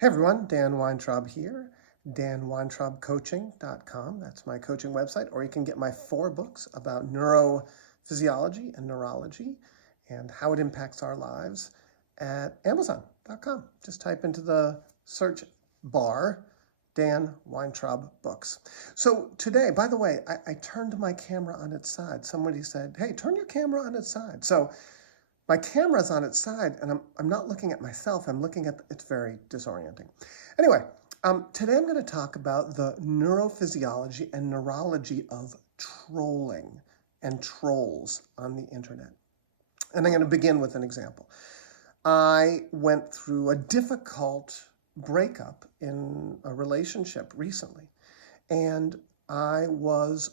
Hey everyone, Dan Weintraub here, danweintraubcoaching.com. That's my coaching website, or you can get my 4 books about neurophysiology and neurology and how it impacts our lives at amazon.com. Just type into the search bar, Dan Weintraub books. So today, by the way, I turned my camera on its side. Somebody said, hey, turn your camera on its side. So my camera's on its side, and I'm not looking at myself. I'm looking at, it's very disorienting. Anyway, today I'm going to talk about the neurophysiology and neurology of trolling and trolls on the internet. And I'm going to begin with an example. I went through a difficult breakup in a relationship recently, and I was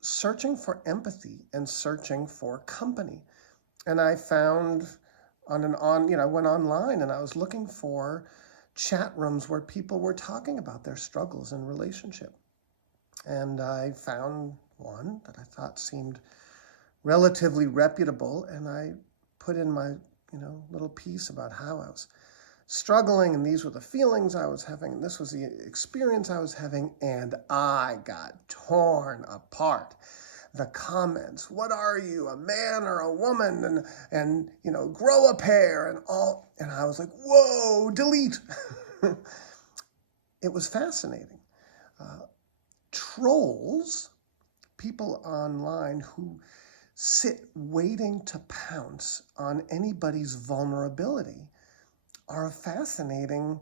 searching for empathy and searching for company. And I found I went online and I was looking for chat rooms where people were talking about their struggles in relationship. And I found one that I thought seemed relatively reputable, and I put in my, little piece about how I was struggling, and these were the feelings I was having, and this was the experience I was having, and I got torn apart. The comments, what are you, a man or a woman, and grow a pair, and all, and I was like, whoa, delete. It was fascinating. Trolls, people online who sit waiting to pounce on anybody's vulnerability, are a fascinating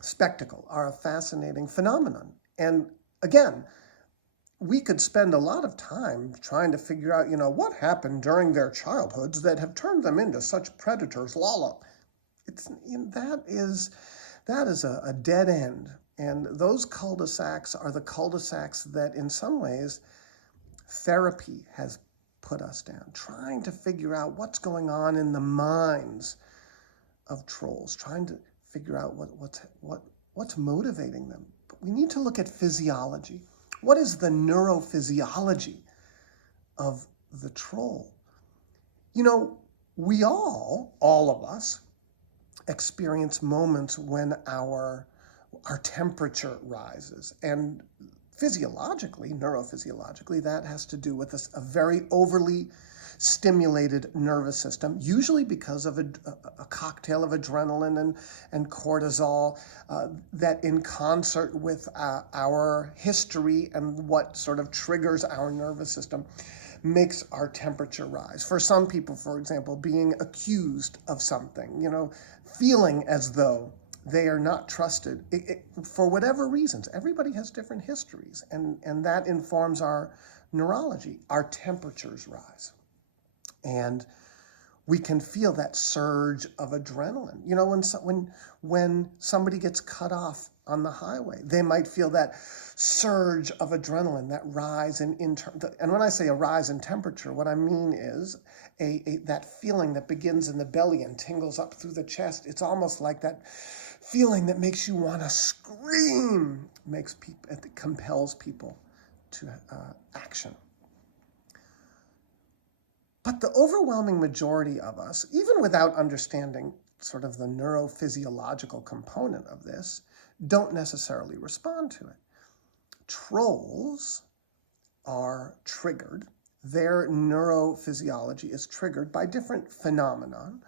spectacle, are a fascinating phenomenon. And again, we could spend a lot of time trying to figure out, what happened during their childhoods that have turned them into such predators. That is a dead end. And those cul-de-sacs are the cul-de-sacs that in some ways therapy has put us down, trying to figure out what's going on in the minds of trolls, trying to figure out what's motivating them. But we need to look at physiology. What is the neurophysiology of the troll? We all of us, experience moments when our temperature rises. And physiologically, neurophysiologically, that has to do with a very overly stimulated nervous system, usually because of a cocktail of adrenaline and cortisol that in concert with our history and what sort of triggers our nervous system makes our temperature rise. For some people, for example, being accused of something, feeling as though they are not trusted for whatever reasons. Everybody has different histories, and that informs our neurology. Our temperatures rise. And we can feel that surge of adrenaline. When somebody gets cut off on the highway, they might feel that surge of adrenaline, that rise and when I say a rise in temperature, what I mean is that feeling that begins in the belly and tingles up through the chest. It's almost like that feeling that makes you want to scream, it compels people to action. But the overwhelming majority of us, even without understanding sort of the neurophysiological component of this, don't necessarily respond to it. Trolls are triggered. Their neurophysiology is triggered by different phenomena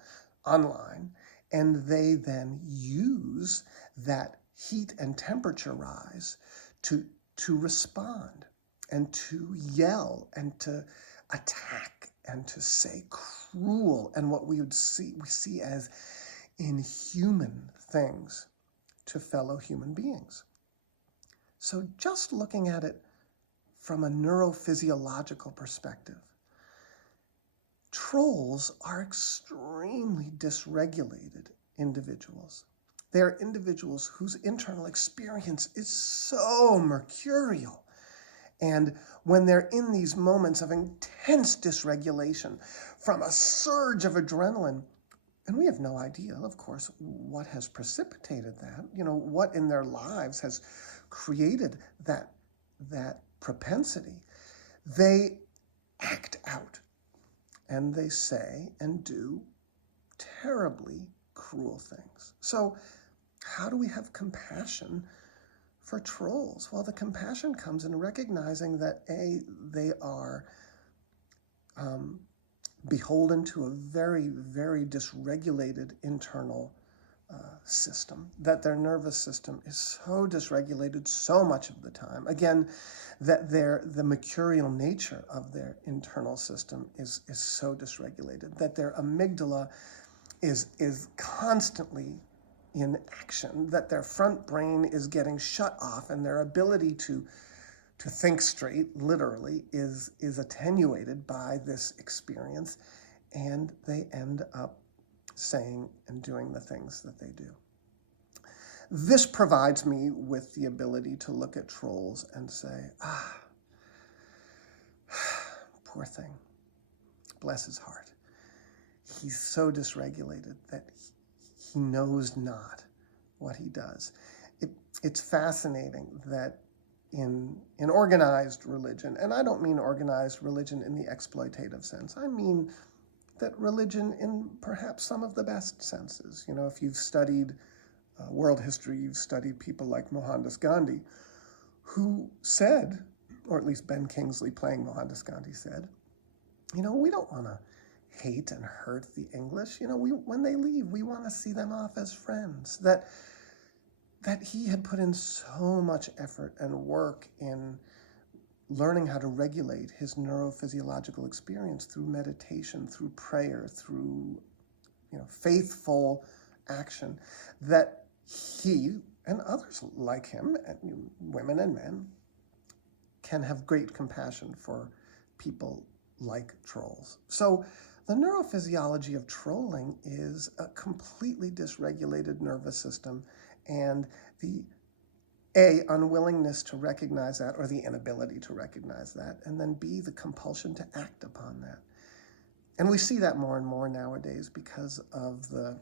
online, and they then use that heat and temperature rise to respond and to yell and to attack and to say cruel and what we see as inhuman things to fellow human beings. So just looking at it from a neurophysiological perspective, trolls are extremely dysregulated individuals. They're individuals whose internal experience is so mercurial. And when they're in these moments of intense dysregulation from a surge of adrenaline, and we have no idea, of course, what has precipitated that, what in their lives has created that propensity, they act out and they say and do terribly cruel things. So how do we have compassion for trolls? Well, the compassion comes in recognizing that they are beholden to a very, very dysregulated internal system, that their nervous system is so dysregulated so much of the time. Again, that the mercurial nature of their internal system is so dysregulated, that their amygdala is constantly in action, that their front brain is getting shut off, and their ability to think straight, literally, is attenuated by this experience, and they end up saying and doing the things that they do. This provides me with the ability to look at trolls and say, poor thing, bless his heart. He's so dysregulated that he knows not what he does. It's fascinating that in organized religion, and I don't mean organized religion in the exploitative sense, I mean that religion in perhaps some of the best senses. You know, if you've studied world history, you've studied people like Mohandas Gandhi, who said, or at least Ben Kingsley playing Mohandas Gandhi said, you know, we don't want to hate and hurt the English. You know, when they leave, we want to see them off as friends. That he had put in so much effort and work in learning how to regulate his neurophysiological experience through meditation, through prayer, through, you know, faithful action, that he and others like him, and women and men, can have great compassion for people like trolls. So the neurophysiology of trolling is a completely dysregulated nervous system, and the unwillingness to recognize that, or the inability to recognize that, and then B, the compulsion to act upon that. And we see that more and more nowadays because of the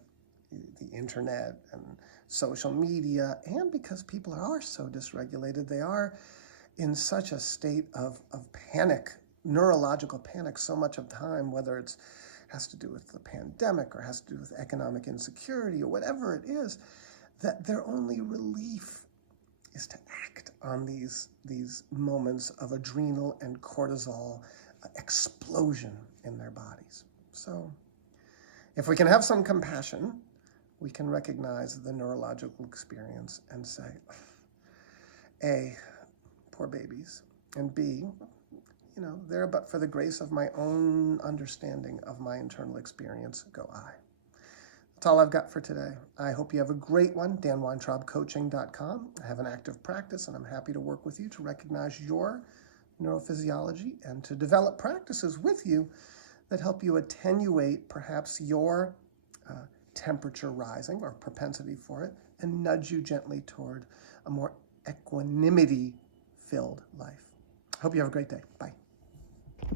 internet and social media, and because people are so dysregulated. They are in such a state of panic, neurological panic, so much of the time, whether it's has to do with the pandemic or has to do with economic insecurity or whatever it is, that their only relief is to act on these moments of adrenal and cortisol explosion in their bodies. So if we can have some compassion, we can recognize the neurological experience and say, A, poor babies, and B, you know, there but for the grace of my own understanding of my internal experience, go I. That's all I've got for today. I hope you have a great one. DanWeintraubCoaching.com. I have an active practice, and I'm happy to work with you to recognize your neurophysiology and to develop practices with you that help you attenuate perhaps your temperature rising or propensity for it, and nudge you gently toward a more equanimity-filled life. Hope you have a great day. Bye.